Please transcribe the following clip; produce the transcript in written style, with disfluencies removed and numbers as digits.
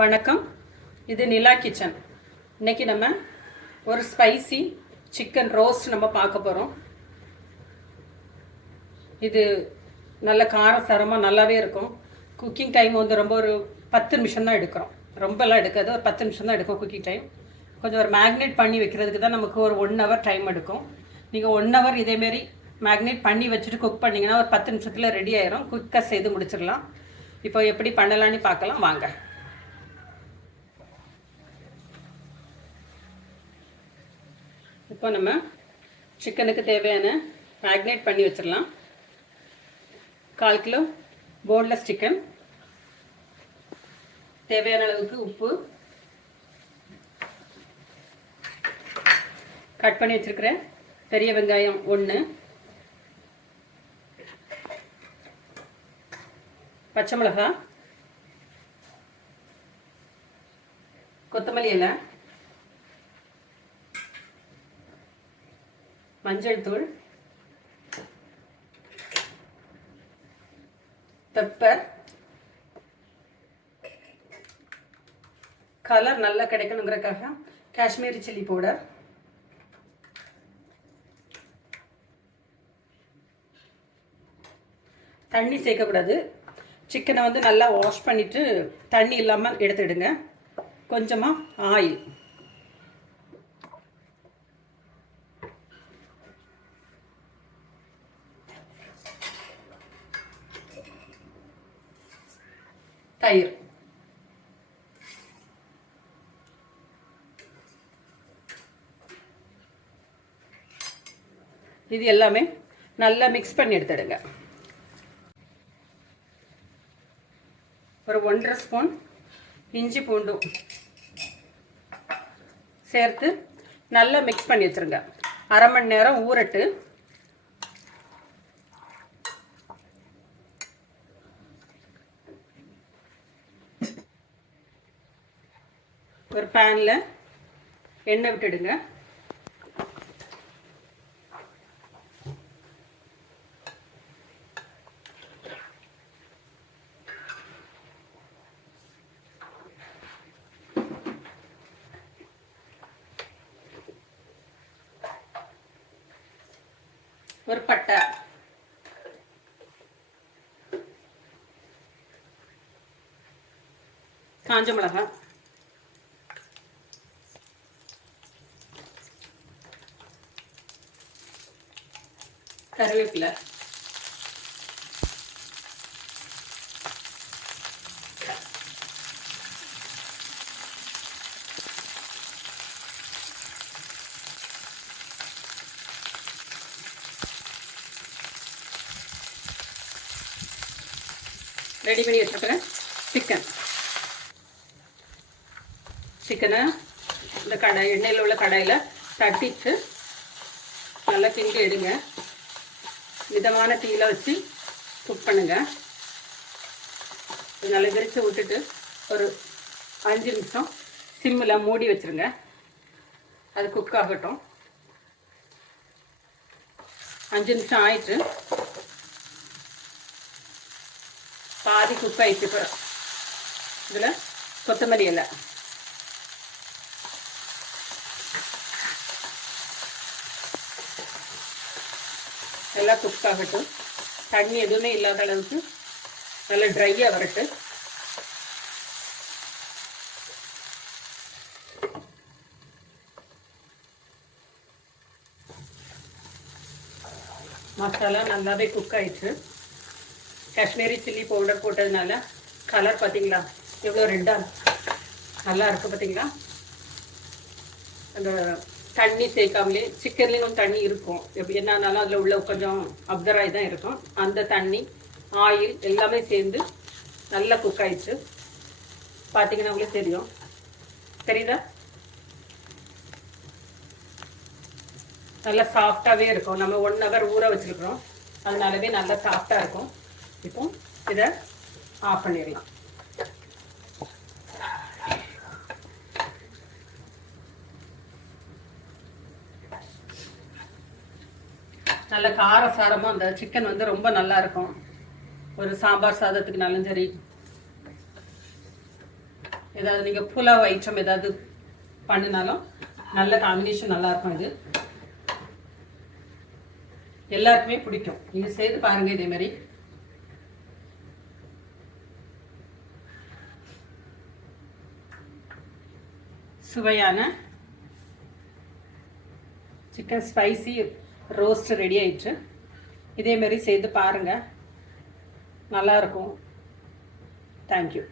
வணக்கம். இது நிலா கிச்சன். இன்னைக்கு நம்ம ஒரு ஸ்பைசி சிக்கன் ரோஸ்ட் நம்ம பார்க்க போகிறோம். இது நல்ல காரசாரமாக நல்லாவே இருக்கும். குக்கிங் டைம் வந்து ரொம்ப ஒரு 10 நிமிஷம் தான் எடுக்கிறோம். ரொம்பலாம் எடுக்காது, ஒரு 10 நிமிஷம் தான் எடுக்கும் குக்கிங் டைம். கொஞ்சம் ஒரு மேக்னேட் பண்ணி வைக்கிறதுக்கு தான் நமக்கு ஒரு 1 hour டைம் எடுக்கும். நீங்கள் 1 hour இதேமாரி மேக்னேட் பண்ணி வச்சுட்டு குக் பண்ணிங்கன்னா ஒரு 10 நிமிஷத்தில் ரெடி ஆயிரும். குயிக்காக செய்து முடிச்சிடலாம். இப்போ எப்படி பண்ணலான்னு பார்க்கலாம் வாங்க. இப்போ நம்ம சிக்கனுக்கு தேவையான மேக்னேட் பண்ணி வச்சிடலாம். 1/4 கிலோ போன்லெஸ் சிக்கன், தேவையான அளவுக்கு உப்பு, கட் பண்ணி வச்சிருக்கிறேன் பெரிய வெங்காயம் 1, பச்சை மிளகாய், கொத்தமல்லி இலை, மஞ்சள் தூள், பெப்பர், கலர் நல்லா கிடைக்கணுங்கிறதுக்காக காஷ்மீரி சில்லி பவுடர், தண்ணி சேர்க்கக்கூடாது. சிக்கனை வந்து நல்லா வாஷ் பண்ணிவிட்டு தண்ணி இல்லாமல் எடுத்துடுங்க. கொஞ்சமாக ஆயில், தயிர், இது எல்லாமே நல்லா மிக்ஸ் பண்ணி எடுத்துடுங்க. ஒரு 1.5 ஸ்பூன் இஞ்சி பூண்டு சேர்த்து நல்லா மிக்ஸ் பண்ணி வச்சுருங்க. அரை மணி நேரம் ஊறட்டு. ஒரு பேனில் எண்ணெய் விட்டுடுங்க. ஒரு பட்டை, காஞ்ச மிளகாய், கருவேப்பிலை, ரெடி பண்ணி வச்சுருக்கிறேன் சிக்கனை இந்த கடாய், எண்ணெயில் உள்ள கடாயில் தட்டிட்டு நல்லா கிண்டி எடுங்க. மிதமான தீயில வச்சு குக் பண்ணுங்க. நல்லா விரித்து விட்டுட்டு ஒரு 5 நிமிஷம் சிம்மில் மூடி வச்சுருங்க. அது குக் ஆகட்டும். 5 நிமிஷம் ஆயிட்டு பாதி குக் ஆயிடுச்சு. இப்போ இதில் கொத்தமல்லி இலை, எல்லாம் குக் ஆகட்டும். தண்ணி எதுவுமே இல்லாத அளவுக்கு நல்லா ட்ரையாக வரட்டு. மசாலா நல்லாவே குக் ஆயிடுச்சு. காஷ்மீரி சில்லி பவுடர் போட்டதுனால கலர் பார்த்தீங்களா எவ்வளோ ரெட்டாக நல்லா இருக்குது பார்த்தீங்களா. அந்த தண்ணி சேர்க்காமலே சிக்கன்லேயும் தண்ணி இருக்கும். எப்படி என்னன்னாலும் அதில் உள்ள கொஞ்சம் அப்சர்வ் ஆகி தான் இருக்கும். அந்த தண்ணி, ஆயில் எல்லாமே சேர்ந்து நல்லா குக் ஆயிடுச்சு. பார்த்தீங்கன்னா உங்களுக்கு தெரியுதா? நல்லா சாஃப்டாகவே இருக்கும். நம்ம 1 hour ஊற வச்சுருக்குறோம், அதனாலவே நல்லா சாஃப்டாக இருக்கும். இப்போ இதை ஆஃப் பண்ணிடலாம். நல்ல காரசாரமாக அந்த சிக்கன் வந்து ரொம்ப நல்லா இருக்கும். ஒரு சாம்பார் சாதத்துக்குனாலும் சரி, ஏதாவது நீங்கள் புலாவ் ஐட்டம் ஏதாவது பண்ணினாலும் நல்ல காம்பினேஷன் நல்லாயிருக்கும். இது எல்லாருக்குமே பிடிக்கும். நீங்கள் செய்து பாருங்கள் இதே மாதிரி. சுவையான சிக்கன் ஸ்பைசி ரோஸ்ட் ரெடி ஆயிடுச்சு. இதே மாதிரி செய்து பாருங்கள், நல்லாயிருக்கும். தேங்க்யூ.